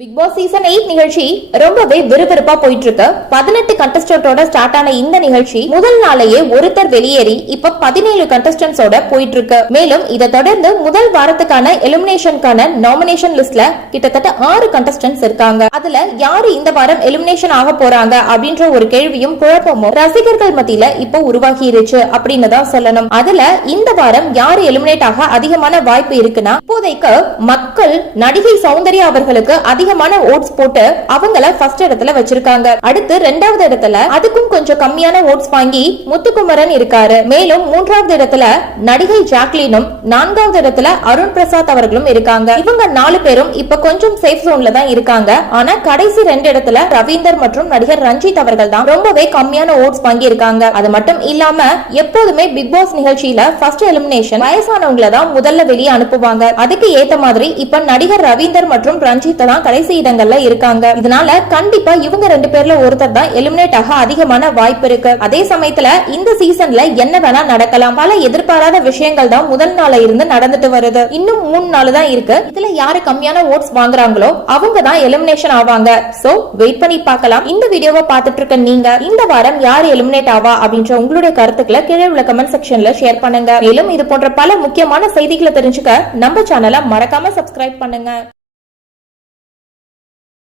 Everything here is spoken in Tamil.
பிக் பாஸ் சீசன் எயிட் நிகழ்ச்சி ரொம்பவே விறுவிறுப்பா போயிட்டு இருக்கு பதினெட்டு கண்டஸ்டன்டோட ஸ்டார்ட் ஆன இந்த நிகழ்ச்சி முதல் நாளையே ஒருத்தர் வெளியேறி இப்ப பதினேழு கண்டஸ்டன்ஸோட போயிட்டு இருக்கு மேலும் இதை தொடர்ந்து முதல் வாரத்துக்கான எலிமினேஷனுக்கான நாமினேஷன் லிஸ்ட்ல கிட்டத்தட்ட ஆறு கண்டஸ்டன்ஸ் இருக்காங்க. அதுல யாரு இந்த வாரம் எலிமினேஷன் ஆக போறாங்க அப்படின்ற ஒரு கேள்வியும் குழப்பமும் ரசிகர்கள் மத்தியில இப்போ உருவாகிருச்சு அப்படின்னு தான் சொல்லணும். அதுல இந்த வாரம் யாரு எலிமினேட் ஆக அதிகமான வாய்ப்பு இருக்குன்னா இப்போதைக்கு மக்கள் நடிகை சௌந்தர்யா அவர்களுக்கு அதிக அதிகமான ஓட்ஸ் போட்டு அவங்கள ஃபர்ஸ்ட் இடத்துல வச்சிருக்காங்க. அடுத்து ரெண்டாவது இடத்துல அதுக்கும் கொஞ்சம் கம்மியான ஓட்ஸ் வாங்கி முத்துக்குமரன் இருக்காரு. மேலும் மூன்றாவது இடத்துல நடிகை ஜாக்லினும் நான்காவது இடத்துல அருண் பிரசாத் அவர்களும் இருக்காங்க. இவங்க நாலு பேரும் இப்ப கொஞ்சம் சேஃப் ஜோன்ல தான் இருக்காங்க. ஆனா கடைசி ரெண்டு இடத்துல ரவீந்தர் மற்றும் நடிகர் ரஞ்சித் அவர்கள் தான் ரொம்பவே கம்மியான ஓட்ஸ் வாங்கி இருக்காங்க அது மட்டும் இல்லாம எப்போதுமே பிக் பாஸ் நிகழ்ச்சியில ஃபர்ஸ்ட் எலிமினேஷன் வயசானவங்களை தான் முதல்ல வெளியே அனுப்புவாங்க. அதுக்கு ஏத்த மாதிரி இப்ப நடிகர் ரவீந்தர் மற்றும் ரஞ்சித் தான் கடைசி இடங்கள்ல இருக்காங்க. இதனால கண்டிப்பா இவங்க ரெண்டு பேர்ல ஒருத்தர் தான் எலிமினேட் ஆக அதிகமான வாய்ப்பு இருக்கு. அதே சமயத்துல இந்த சீசன்ல என்ன வேணா நடக்கலாம். பல எதிர்பாராத விஷயங்கள் தான் முதல் நாள்ல இருந்து நடந்துட்டு வருது. இன்னும் மூணு நாள் தான் இருக்கு. இதுல யாரு கம்மியான ஓட்ஸ் வாங்குறாங்களோ அவங்க தான் எலிமினேஷன் ஆவாங்க. சோ வெயிட் பண்ணி பார்க்கலாம். இந்த வீடியோவை பார்த்துட்டு இருக்க நீங்க இந்த வாரம் யார் எலிமினேட் ஆவா அப்படின்ற உங்களுடைய கருத்துக்களை கீழே உள்ள கமெண்ட் செக்ஷன்ல ஷேர் பண்ணுங்க. மேலும் இது போன்ற பல முக்கியமான செய்திகளை தெரிஞ்சுக்க நம்ம சேனலை மறக்காம சப்ஸ்கிரைப் பண்ணுங்க.